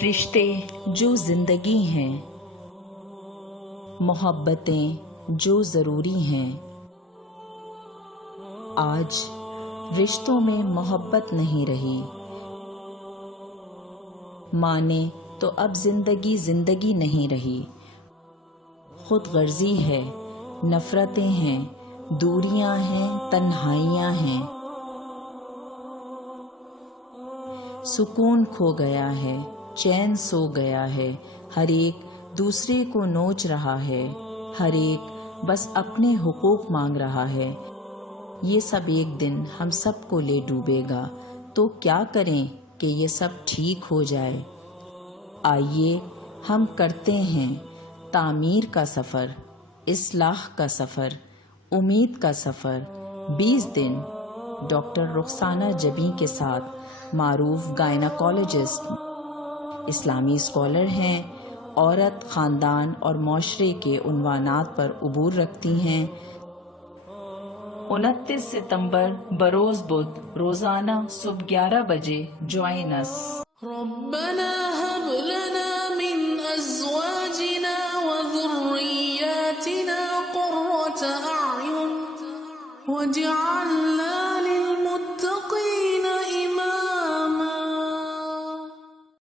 رشتے جو زندگی ہیں، محبتیں جو ضروری ہیں، آج رشتوں میں محبت نہیں رہی، مانے تو اب زندگی زندگی نہیں رہی، خود غرضی ہے، نفرتیں ہیں، دوریاں ہیں، تنہائیاں ہیں، سکون کھو گیا ہے، چین سو گیا ہے، ہر ایک دوسرے کو نوچ رہا ہے، ہر ایک بس اپنے حقوق مانگ رہا ہے۔ یہ سب ایک دن ہم سب کو لے ڈوبے گا، تو کیا کریں کہ یہ سب ٹھیک ہو جائے؟ آئیے ہم کرتے ہیں تعمیر کا سفر، اصلاح کا سفر، امید کا سفر، 20 دن۔ ڈاکٹر رخسانہ جبیں کے ساتھ، معروف گائناکالوجسٹ، اسلامی اسکالر ہیں، عورت، خاندان اور معاشرے کے عنوانات پر عبور رکھتی ہیں۔ 29 ستمبر بروز بدھ، روزانہ صبح 11 بجے جوائن اس۔ ربنا هب لنا من ازواجنا وذرياتنا قرة اعين واجعلنا